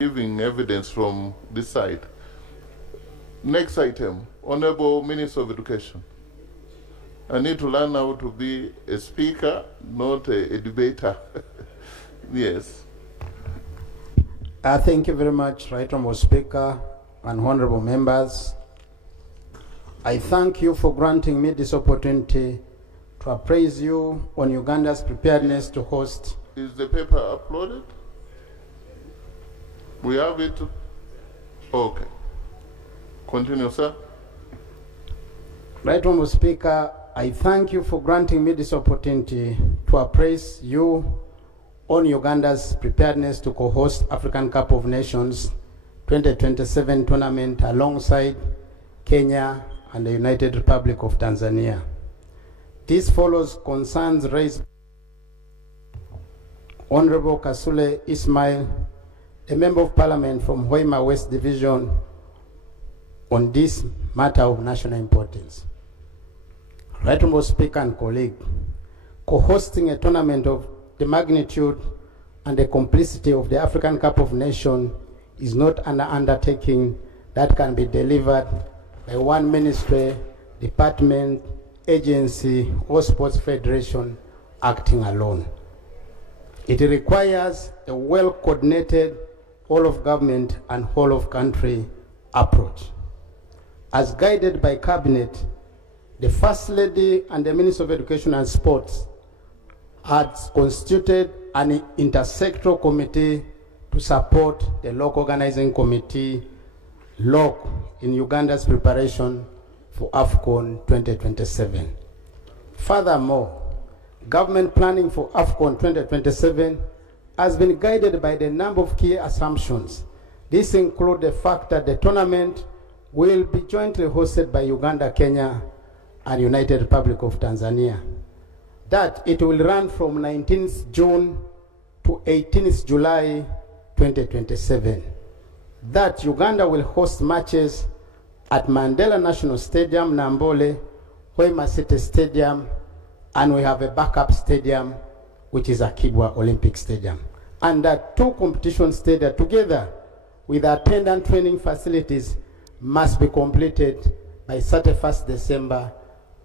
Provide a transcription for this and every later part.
giving evidence from this side. Next item, Honorable Minister of Education. I need to learn how to be a speaker, not a debater. Yes. Thank you very much, Right Honourable Speaker and honourable members. I thank you for granting me this opportunity to appraise you on Uganda's preparedness to host. Is the paper uploaded? We have it? Okay. Continue, sir. Right Honourable Speaker, I thank you for granting me this opportunity to appraise you on Uganda's preparedness to co-host African Cup of Nations 2027 tournament alongside Kenya and the United Republic of Tanzania. This follows concerns raised by Honorable Kasule Ismail, a Member of Parliament from Hoima West Division, on this matter of national importance. Right Honourable Speaker and colleague, co-hosting a tournament of the magnitude and the complicity of the African Cup of Nations is not an undertaking that can be delivered by one ministry, department, agency, or sports federation acting alone. It requires a well-coordinated whole-of-government and whole-of-country approach. As guided by Cabinet, the First Lady and the Minister of Education and Sports has constituted an intersectoral committee to support the local organizing committee, LOC, in Uganda's preparation for AFCON 2027. Furthermore, government planning for AFCON 2027 has been guided by the number of key assumptions. This includes the fact that the tournament will be jointly hosted by Uganda, Kenya, and United Republic of Tanzania. That it will run from 19th June to 18th July 2027. That Uganda will host matches at Mandela National Stadium, Namboole, Hoima City Stadium, and we have a backup stadium, which is Akibwa Olympic Stadium. And that two competition stadia together with attendant training facilities must be completed by 31st December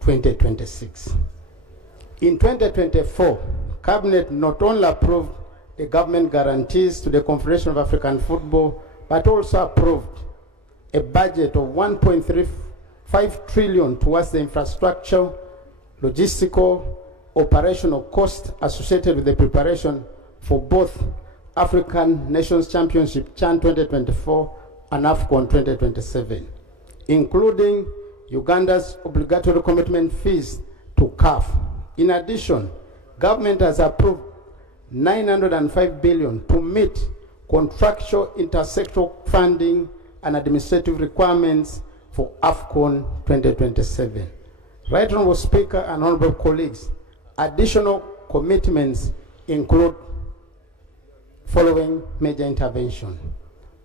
2026. In 2024, Cabinet not only approved the government guarantees to the Confederation of African Football, but also approved a budget of 1.35 trillion towards the infrastructure, logistical, operational costs associated with the preparation for both African Nations Championship CHAN 2024 and AFCON 2027, including Uganda's obligatory commitment fees to CAF. In addition, government has approved 905 billion to meet contractual intersectoral funding and administrative requirements for AFCON 2027. Right Honourable Speaker and honourable colleagues, additional commitments include following major intervention.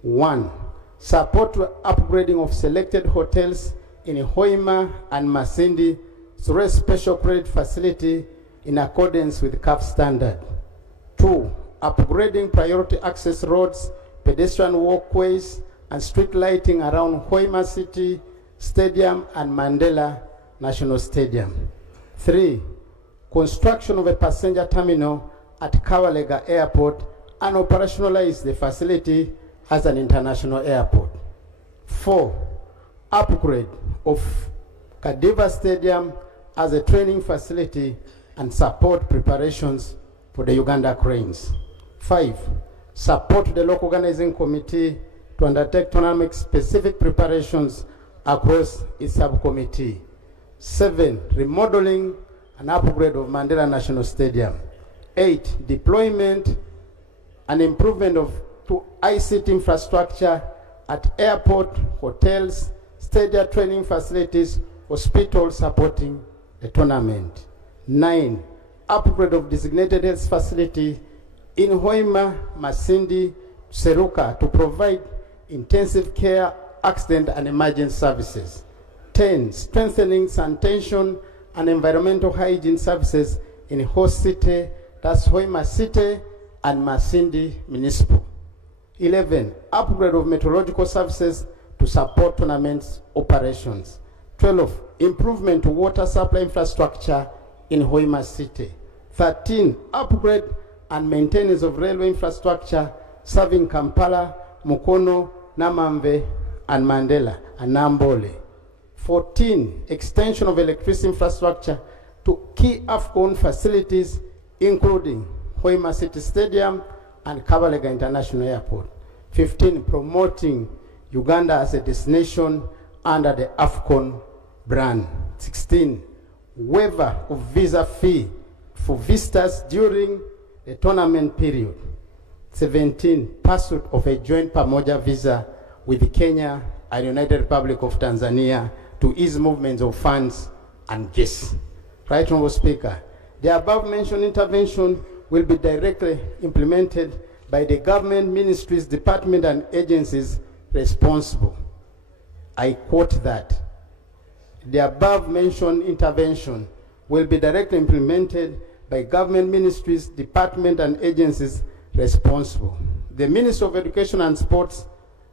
1. Support to upgrading of selected hotels in Hoima and Masindi through a special credit facility in accordance with CAF standard. 2. Upgrading priority access roads, pedestrian walkways, and street lighting around Hoima City Stadium and Mandela National Stadium. 3. Construction of a passenger terminal at Kawalega Airport and operationalize the facility as an international airport. 4. Upgrade of Kadiva Stadium as a training facility and support preparations for the Uganda Cranes. 5. Support the local organizing committee to undertake tournament-specific preparations across its subcommittee. 7. Remodeling and upgrade of Mandela National Stadium. 8. Deployment and improvement of ICT infrastructure at airport, hotels, stadium training facilities, hospitals supporting the tournament. 9. Upgrade of designated health facility in Hoima, Masindi, Seruka to provide intensive care, accident and emergency services. 10. Strengthening sanitation and environmental hygiene services in host city, that's Hoima City and Masindi Municipal. 11, upgrade of meteorological services to support tournaments operations. 12, improvement to water supply infrastructure in Hoima City. 13, upgrade and maintenance of railway infrastructure serving Kampala, Mukono, Namamve, and Mandela and Namboole. 14, extension of electricity infrastructure to key AFCON facilities, including Hoima City Stadium and Kabalega International Airport. 15, promoting Uganda as a destination under the AFCON brand. 16, waiver of visa fee for visitors during the tournament period. 17, pursuit of a joint Pamoja visa with Kenya and United Republic of Tanzania to ease movements of funds and guests. Right, Honorable Speaker, the above mentioned intervention will be directly implemented by the government ministries, departments, and agencies responsible. I quote that. The above mentioned intervention will be directly implemented by government ministries, departments, and agencies responsible. The Ministry of Education and Sports,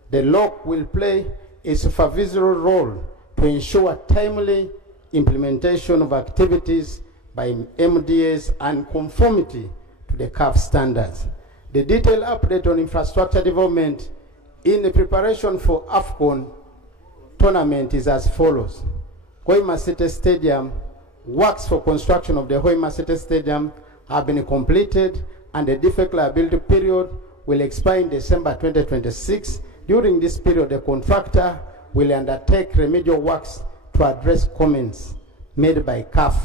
the LOC, will play a supervisory role to ensure timely implementation of activities by MDAs and conformity to the CAF standards. The detailed update on infrastructure development in the preparation for AFCON tournament is as follows. Hoima City Stadium, works for construction of the Hoima City Stadium have been completed and the defect liability period will expire in December 2026. During this period, the contractor will undertake remedial works to address comments made by CAF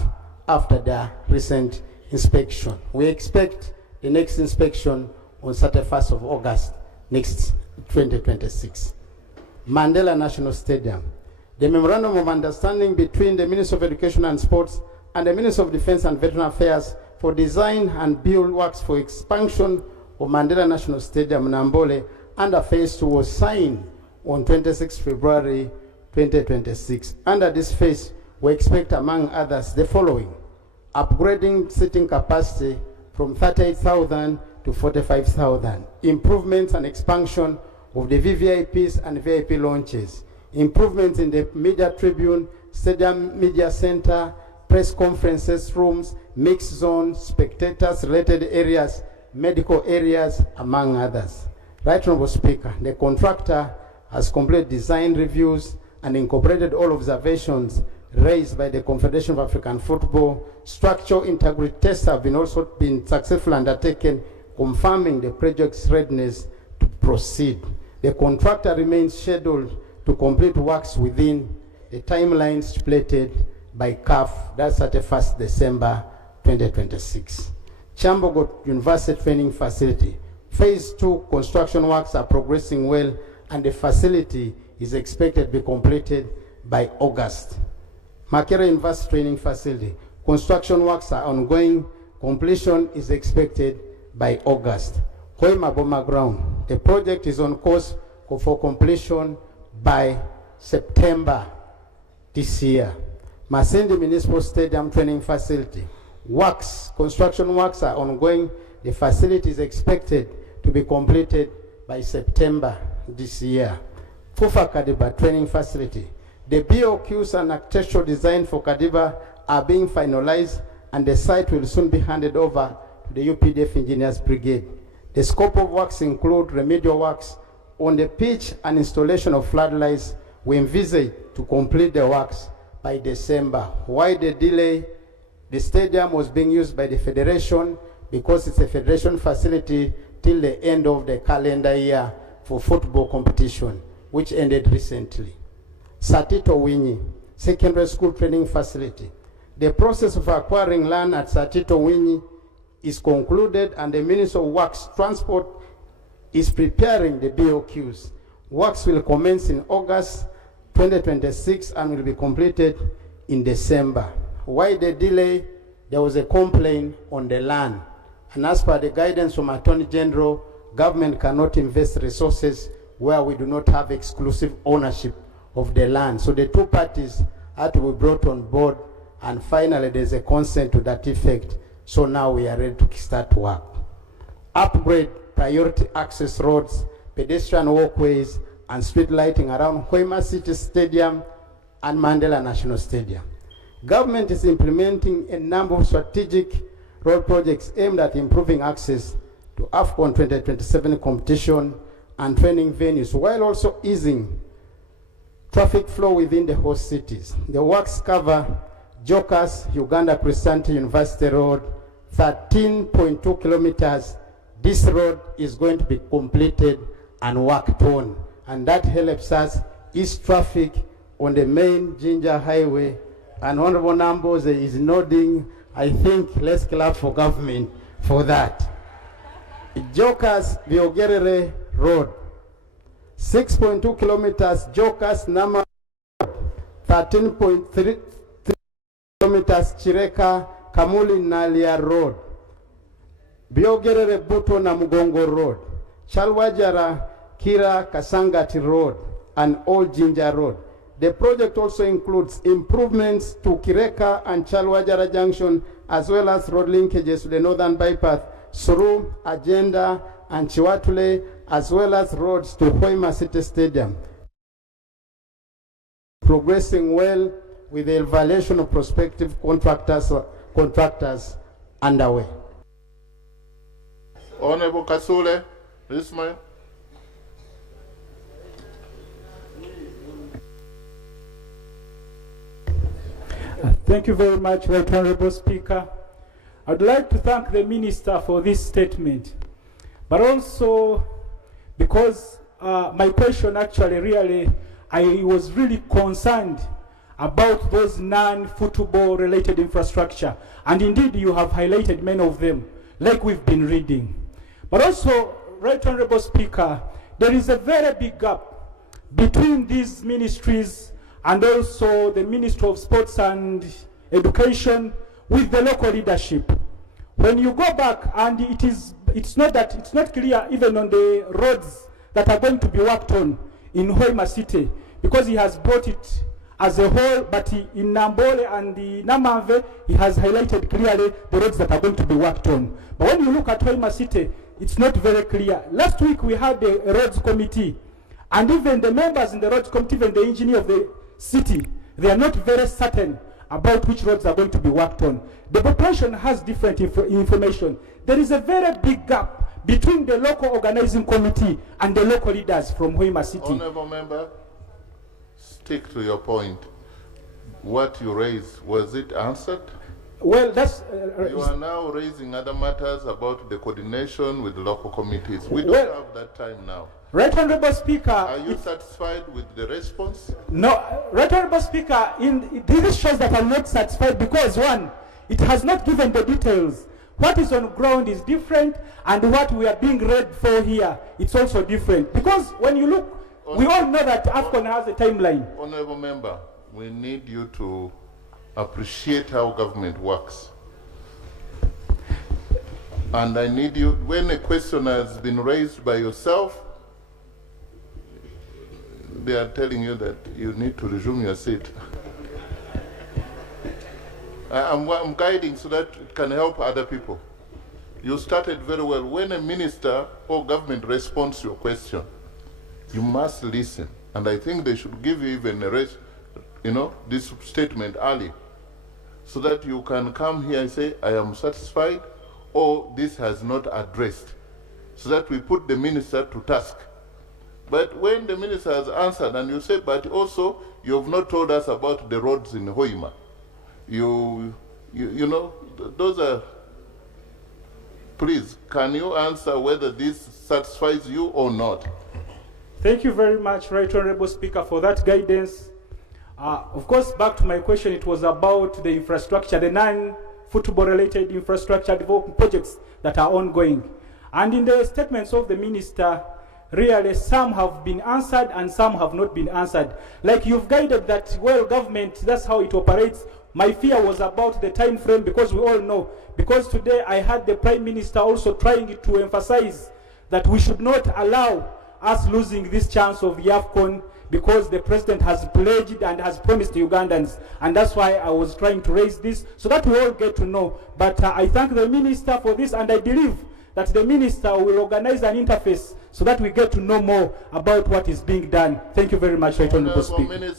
after their recent inspection. We expect the next inspection on 31st of August next 2026. Mandela National Stadium. The Memorandum of Understanding between the Ministry of Education and Sports and the Ministry of Defense and Veteran Affairs for design and build works for expansion of Mandela National Stadium, Namboole, under Phase 2 was signed on 26 February 2026. Under this phase, we expect, among others, the following: upgrading seating capacity from 38,000 to 45,000, improvements and expansion of the VVIPs and VIP launches, improvements in the media tribune, stadium media center, press conferences rooms, mixed zones, spectators related areas, medical areas, among others. Right, Honorable Speaker, the contractor has completed design reviews and incorporated all observations raised by the Confederation of African Football. Structural integrity tests have also been successfully undertaken, confirming the project's readiness to proceed. The contractor remains scheduled to complete works within the timeline stipulated by CAF, that's 31st December 2026. Chambogo University Training Facility. Phase 2 construction works are progressing well and the facility is expected to be completed by August. Makere University Training Facility. Construction works are ongoing. Completion is expected by August. Hoima Boma Ground. The project is on course for completion by September this year. Masindi Municipal Stadium Training Facility. Construction works are ongoing. The facility is expected to be completed by September this year. Fufa Kadiba Training Facility. The BOQs and architectural design for Kadiba are being finalized and the site will soon be handed over to the UPDF Engineers Brigade. The scope of works include remedial works on the pitch and installation of floodlights. We envisage to complete the works by December. Why the delay? The stadium was being used by the Federation because it's a Federation facility till the end of the calendar year for football competition, which ended recently. Satito Winyi Secondary School Training Facility. The process of acquiring land at Satito Winyi is concluded and the Ministry of Works Transport is preparing the BOQs. Works will commence in August 2026 and will be completed in December. Why the delay? There was a complaint on the land. And as per the guidance from Attorney General, government cannot invest resources where we do not have exclusive ownership of the land. So the two parties had to be brought on board and finally there's a consent to that effect. So now we are ready to start work. Upgrade priority access roads pedestrian walkways, and street lighting around Hoima City Stadium and Mandela National Stadium. Government is implementing a number of strategic road projects aimed at improving access to AFCON 2027 competition and training venues, while also easing traffic flow within the host cities. The works cover Jokers, Uganda Christianity University Road, 13.2 kilometers. This road is going to be completed and worked on, and that helps us ease traffic on the main Ginger Highway. And Honorable Namboole is nodding. I think let's clap for government for that. Jokers, Viogerere Road, 6.2 kilometers, Jokers, Nama, 13.3 kilometers, Chireka, Kamuli, Nalia Road, Biogerere Buto na Mugongo Road, Chalwajara, Kira, Kasangati Road, and Old Ginger Road. The project also includes improvements to Kireka and Chalwajara Junction, as well as road linkages to the Northern Bypass, Suru, Agenda, and Chiwatule, as well as roads to Hoima City Stadium. Progressing well with the evaluation of prospective contractors underway. Honorable Kasule, Ismail. Thank you very much, Right Honorable Speaker. I'd like to thank the Minister for this statement, but also because my question actually really, I was really concerned about those non-football related infrastructure, and indeed you have highlighted many of them, like we've been reading. But also, Right Honorable Speaker, there is a very big gap between these ministries and also the Ministry of Sports and Education with the local leadership. When you go back, and it's not clear even on the roads that are going to be worked on in Hoima City, because he has brought it as a whole, but in Namboole and the Namave, he has highlighted clearly the roads that are going to be worked on. But when you look at Hoima City, it's not very clear. Last week we had the roads committee, and even the members in the roads committee, even the engineer of the city, they are not very certain about which roads are going to be worked on. The population has different information. There is a very big gap between the local organizing committee and the local leaders from Hoima City. Honorable Member, stick to your point. What you raised, was it answered? Well, that's... you are now raising other matters about the coordination with local committees. We don't have that time now. Right Honorable Speaker... Are you satisfied with the response? No, Right Honorable Speaker, this shows that I'm not satisfied because, one, it has not given the details. What is on ground is different, and what we are being read for here, it's also different. Because when you look, we all know that AFCON has a timeline. Honorable Member, we need you to appreciate how government works. And I need you, when a question has been raised by yourself, they are telling you that you need to resume your seat. I'm guiding so that it can help other people. You started very well. When a minister or government responds to your question, you must listen. And I think they should give you even this statement early, so that you can come here and say, I am satisfied, or this has not addressed, so that we put the minister to task. But when the minister has answered and you say, but also you have not told us about the roads in Hoima, you know, those are, please, can you answer whether this satisfies you or not? Thank you very much, Right Honorable Speaker, for that guidance. Of course, back to my question, it was about the infrastructure, the non-football related infrastructure development projects that are ongoing. And in the statements of the minister, really some have been answered and some have not been answered. Like you've guided that, well, government, that's how it operates. My fear was about the time frame, because we all know, because today I had the Prime Minister also trying to emphasize that we should not allow us losing this chance of the AFCON, because the President has pledged and has promised Ugandans, and that's why I was trying to raise this, so that we all get to know. But I thank the Minister for this, and I believe that the Minister will organize an interface so that we get to know more about what is being done. Thank you very much, Right Honourable Speaker. Minister